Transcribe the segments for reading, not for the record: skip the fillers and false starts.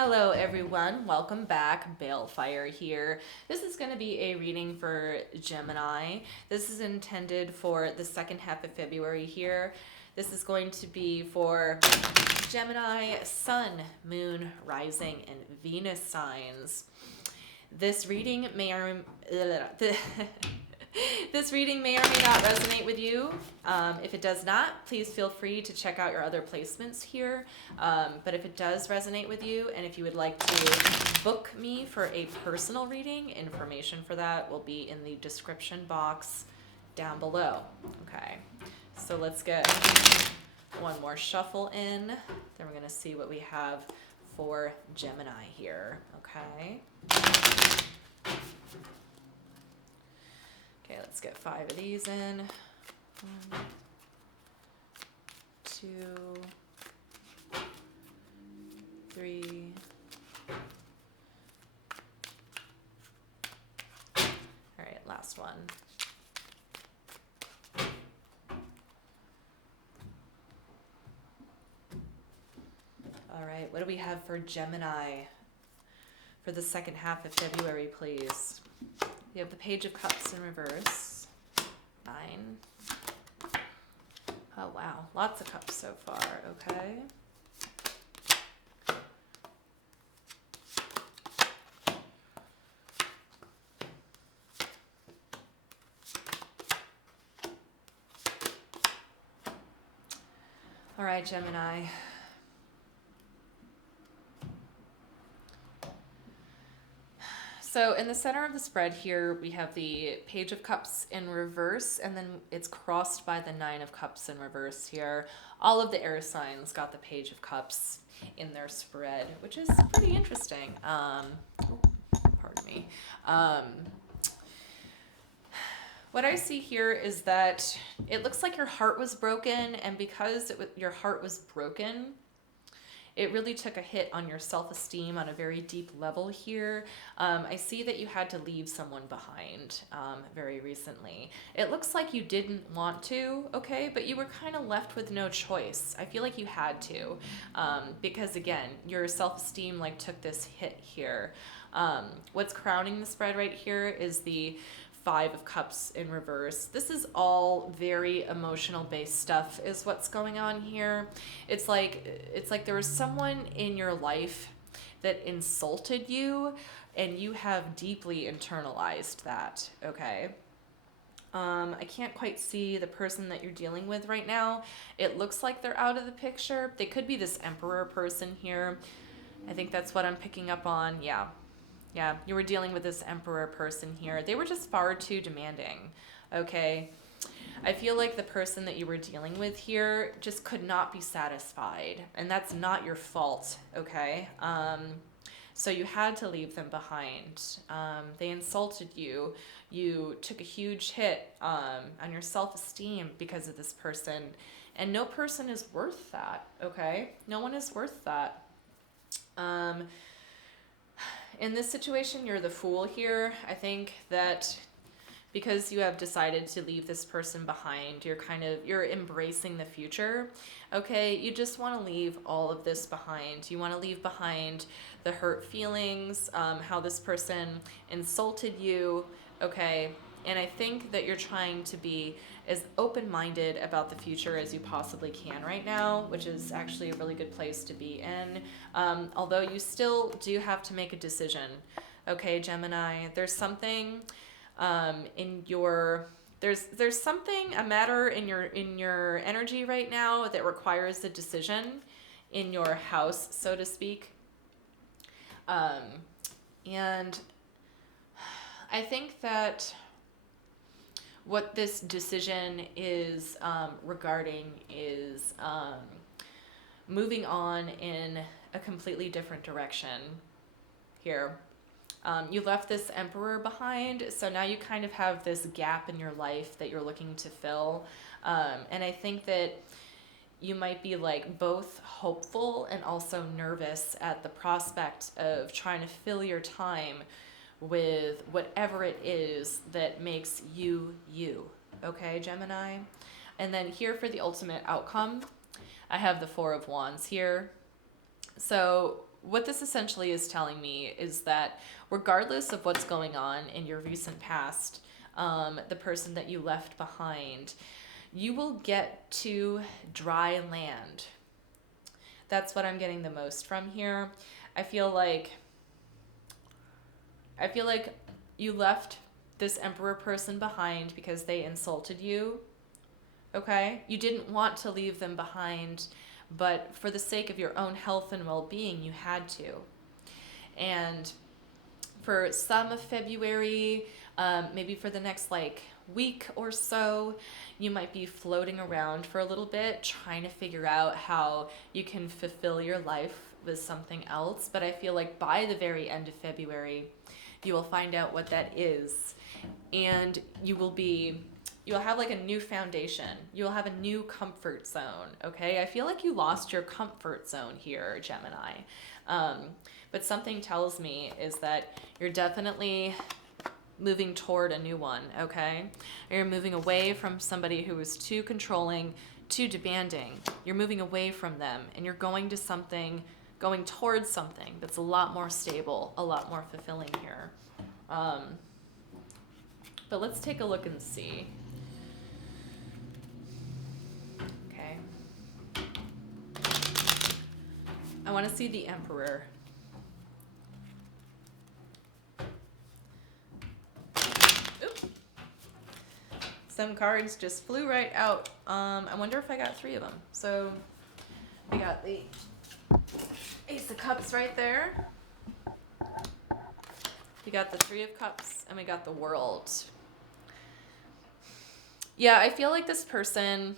Hello everyone, welcome back. Balefire here. This is going to be a reading for Gemini. This is intended for the second half of February here. This is going to be for Gemini, Sun, Moon, Rising, and Venus signs. This reading may or This reading may or may not resonate with you. If it does not, please feel free to check out your other placements here. But if it does resonate with you, and if you would like to book me for a personal reading, information for that will be in the description box down below. Okay, so let's get one more shuffle in. Then we're going to see what we have for Gemini here. Okay. Okay, let's get 5 of these in. 1, 2, 3. All right, last one. All right, what do we have for Gemini for the second half of February, please? We have the Page of Cups in reverse. 9. Oh, wow. Lots of cups so far. Okay. All right, Gemini. So in the center of the spread here, we have the Page of Cups in reverse, and then it's crossed by the 9 of Cups in reverse here. All of the air signs got the Page of Cups in their spread, which is pretty interesting. Pardon me. What I see here is that it looks like your heart was broken, and because your heart was broken, it really took a hit on your self-esteem on a very deep level here. I see that you had to leave someone behind very recently. It looks like you didn't want to, okay, but you were kind of left with no choice. I feel like you had to because, again, your self-esteem took this hit here. What's crowning the spread right here is the 5 of Cups in reverse. This is all very emotional based stuff is what's going on here. It's like there was someone in your life that insulted you and you have deeply internalized that, okay? I can't quite see the person that you're dealing with right now. It looks like they're out of the picture. They could be this Emperor person here. I think that's what I'm picking up on. Yeah, you were dealing with this Emperor person here. They were just far too demanding, okay? I feel like the person that you were dealing with here just could not be satisfied, and that's not your fault, okay? So you had to leave them behind. They insulted you. You took a huge hit on your self-esteem because of this person, and no person is worth that, okay? No one is worth that. In this situation, you're the fool here. I think that because you have decided to leave this person behind, you're embracing the future, okay? You just want to leave all of this behind. You want to leave behind the hurt feelings, how this person insulted you, okay? And I think that you're trying to be as open-minded about the future as you possibly can right now, which is actually a really good place to be in. Although you still do have to make a decision, okay, Gemini? There's something there's something, a matter in your energy right now that requires a decision in your house, so to speak. And I think that what this decision is regarding is moving on in a completely different direction here. You left this Emperor behind, so now you kind of have this gap in your life that you're looking to fill. And I think that you might be both hopeful and also nervous at the prospect of trying to fill your time with whatever it is that makes you you, okay, Gemini? And then here for the ultimate outcome, I have the 4 of Wands here. So what this essentially is telling me is that regardless of what's going on in your recent past, the person that you left behind, you will get to dry land. That's what I'm getting the most from here. I feel like you left this emperor person behind because they insulted you. Okay? You didn't want to leave them behind, but for the sake of your own health and well-being, you had to. And for some of February, maybe for the next like week or so, you might be floating around for a little bit, trying to figure out how you can fulfill your life with something else. But I feel like by the very end of February, you will find out what that is, and you'll have like a new foundation. You'll have a new comfort zone, okay? I feel like you lost your comfort zone here, Gemini. But something tells me is that you're definitely moving toward a new one, okay? You're moving away from somebody who is too controlling, too demanding. You're moving away from them, and you're going towards something that's a lot more stable, a lot more fulfilling here. But let's take a look and see. Okay. I want to see the Emperor. Oops. Some cards just flew right out. I wonder if I got 3 of them. So we got the Ace of Cups right there. We got the 3 of Cups, and we got the World. Yeah, I feel like this person,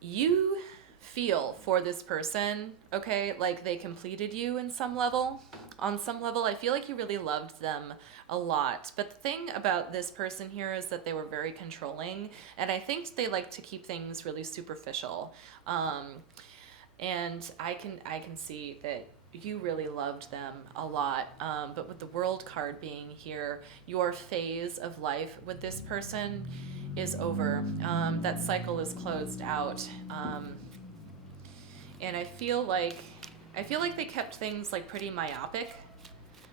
you feel for this person, okay? Like they completed you in some level. On some level, I feel like you really loved them a lot. But the thing about this person here is that they were very controlling, and I think they like to keep things really superficial. And I can see that you really loved them a lot. But with the World card being here, your phase of life with this person is over. That cycle is closed out. And I feel like they kept things like pretty myopic.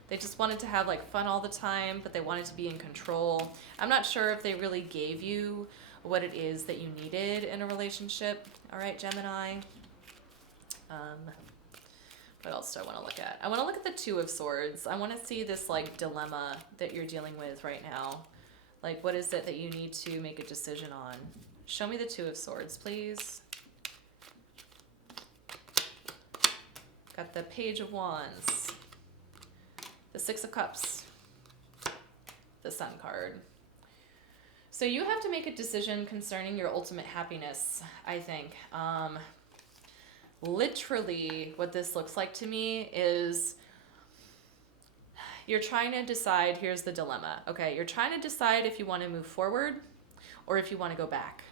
They just wanted to have like fun all the time, but they wanted to be in control. I'm not sure if they really gave you what it is that you needed in a relationship. All right, Gemini. What else do I want to look at? I want to look at the 2 of Swords. I want to see this like dilemma that you're dealing with right now. Like, what is it that you need to make a decision on? Show me the 2 of Swords, please. Got the Page of Wands, the 6 of Cups, the Sun card. So you have to make a decision concerning your ultimate happiness, I think. Literally, what this looks like to me is you're trying to decide, here's the dilemma, okay? You're trying to decide if you want to move forward or if you want to go back.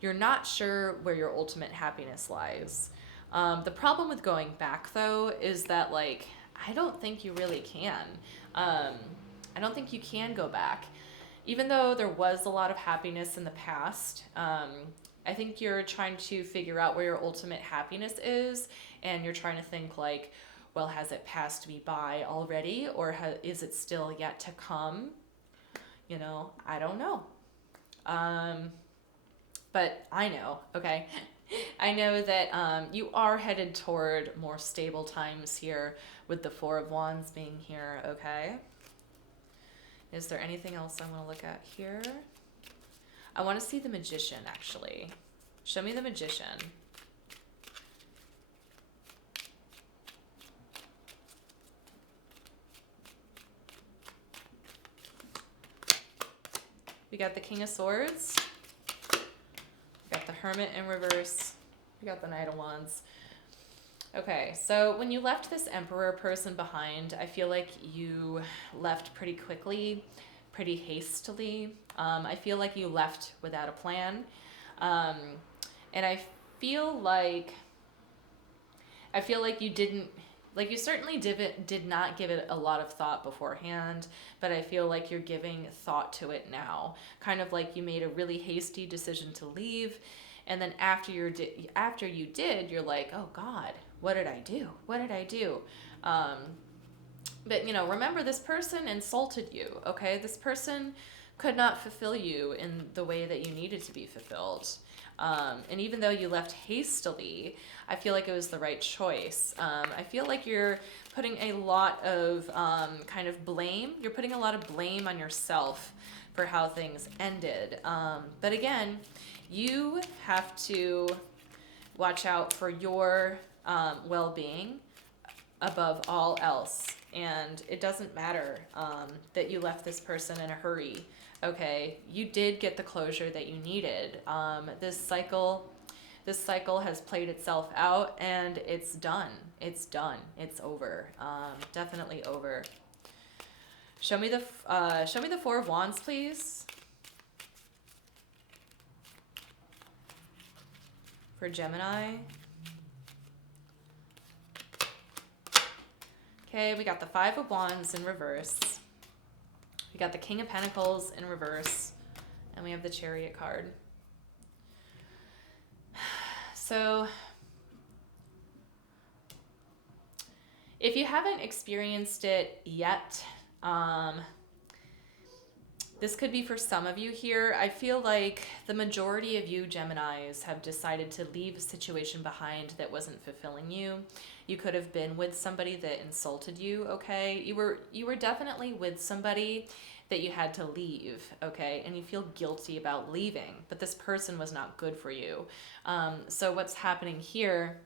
You're not sure where your ultimate happiness lies. The problem with going back, though, is that, like, I don't think you really can. I don't think you can go back. Even though there was a lot of happiness in the past, I think you're trying to figure out where your ultimate happiness is, and you're trying to think like, well, has it passed me by already, or is it still yet to come? You know, I don't know. But I know, okay? I know that you are headed toward more stable times here with the 4 of Wands being here, okay? Is there anything else I want to look at here? I want to see the Magician, actually. Show me the Magician. We got the King of Swords. We got the Hermit in reverse. We got the Knight of Wands. Okay, so when you left this Emperor person behind, I feel like you left pretty quickly, pretty hastily. I feel like you left without a plan. And I feel like you didn't, like you certainly did not give it a lot of thought beforehand, but I feel like you're giving thought to it now. Kind of like you made a really hasty decision to leave, And then after you did, you're like, oh God, what did I do? What did I do? But remember, this person insulted you. Okay, this person could not fulfill you in the way that you needed to be fulfilled. And even though you left hastily, I feel like it was the right choice. I feel like you're putting a lot of kind of blame. You're putting a lot of blame on yourself for how things ended. But again, you have to watch out for your well-being above all else. And it doesn't matter that you left this person in a hurry. Okay, you did get the closure that you needed. This cycle has played itself out, and it's done. It's done. It's over. Definitely over. Show me the Four of Wands, please. For Gemini. Okay, we got the Five of Wands in reverse. We got the King of Pentacles in reverse. And we have the Chariot card. So, if you haven't experienced it yet, this could be for some of you here. I feel like the majority of you Geminis have decided to leave a situation behind that wasn't fulfilling you. You could have been with somebody that insulted you, okay? You were definitely with somebody that you had to leave, okay? And you feel guilty about leaving, but this person was not good for you. So what's happening here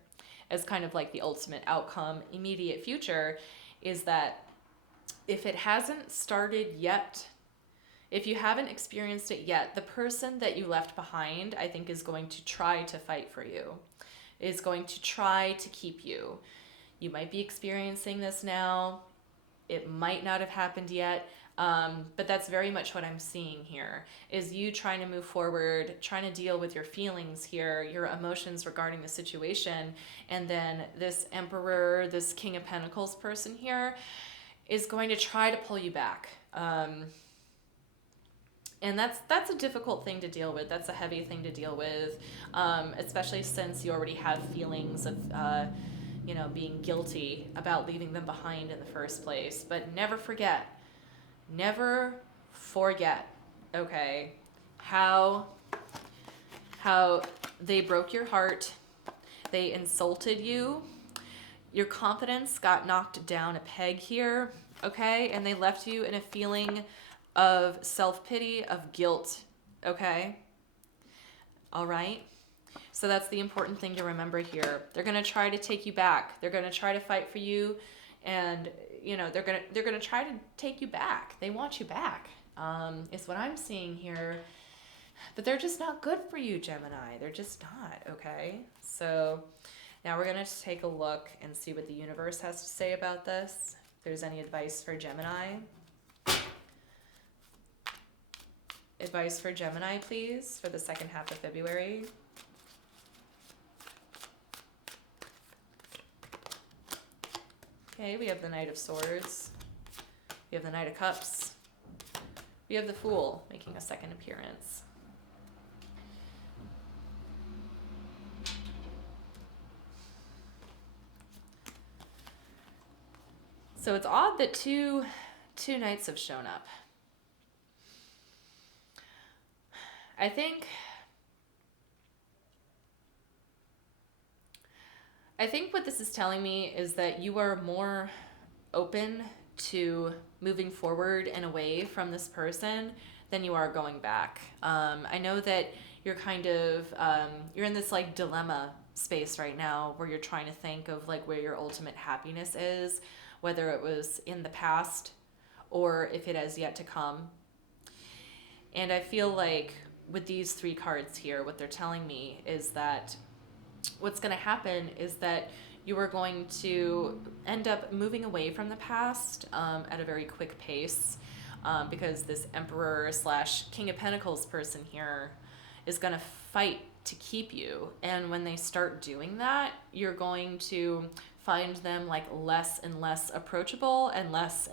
as kind of like the ultimate outcome, immediate future, is that if it hasn't started yet, if you haven't experienced it yet, the person that you left behind, I think, is going to try to fight for you, is going to try to keep you. You might be experiencing this now. It might not have happened yet, but that's very much what I'm seeing here, is you trying to move forward, trying to deal with your feelings here, your emotions regarding the situation, and then this Emperor, this King of Pentacles person here is going to try to pull you back. And that's a difficult thing to deal with. That's a heavy thing to deal with, especially since you already have feelings of, being guilty about leaving them behind in the first place. But never forget, okay, how they broke your heart, they insulted you, your confidence got knocked down a peg here, okay, and they left you in a feeling of self-pity, of guilt, okay? All right? So that's the important thing to remember here. They're going to try to take you back. They're going to try to fight for you, and they're going to try to take you back. They want you back. Is what I'm seeing here. But they're just not good for you, Gemini. They're just not, okay? So now we're going to take a look and see what the universe has to say about this. If there's any advice for Gemini. Advice for Gemini, please, for the second half of February. Okay, we have the Knight of Swords. We have the Knight of Cups. We have the Fool making a second appearance. So it's odd that two Knights have shown up. I think what this is telling me is that you are more open to moving forward and away from this person than you are going back. I know that you're kind of, you're in this like dilemma space right now where you're trying to think of like where your ultimate happiness is, whether it was in the past or if it has yet to come. And I feel like with these three cards here, what they're telling me is that what's going to happen is that you are going to end up moving away from the past at a very quick pace because this Emperor / King of Pentacles person here is going to fight to keep you. And when they start doing that, you're going to find them like less and less approachable and less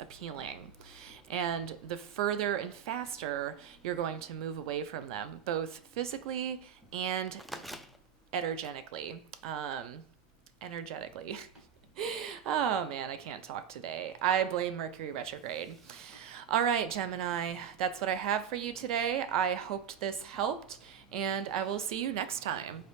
appealing. And the further and faster you're going to move away from them, both physically and energetically. Energetically. Oh man, I can't talk today. I blame Mercury retrograde. All right, Gemini, that's what I have for you today. I hoped this helped, and I will see you next time.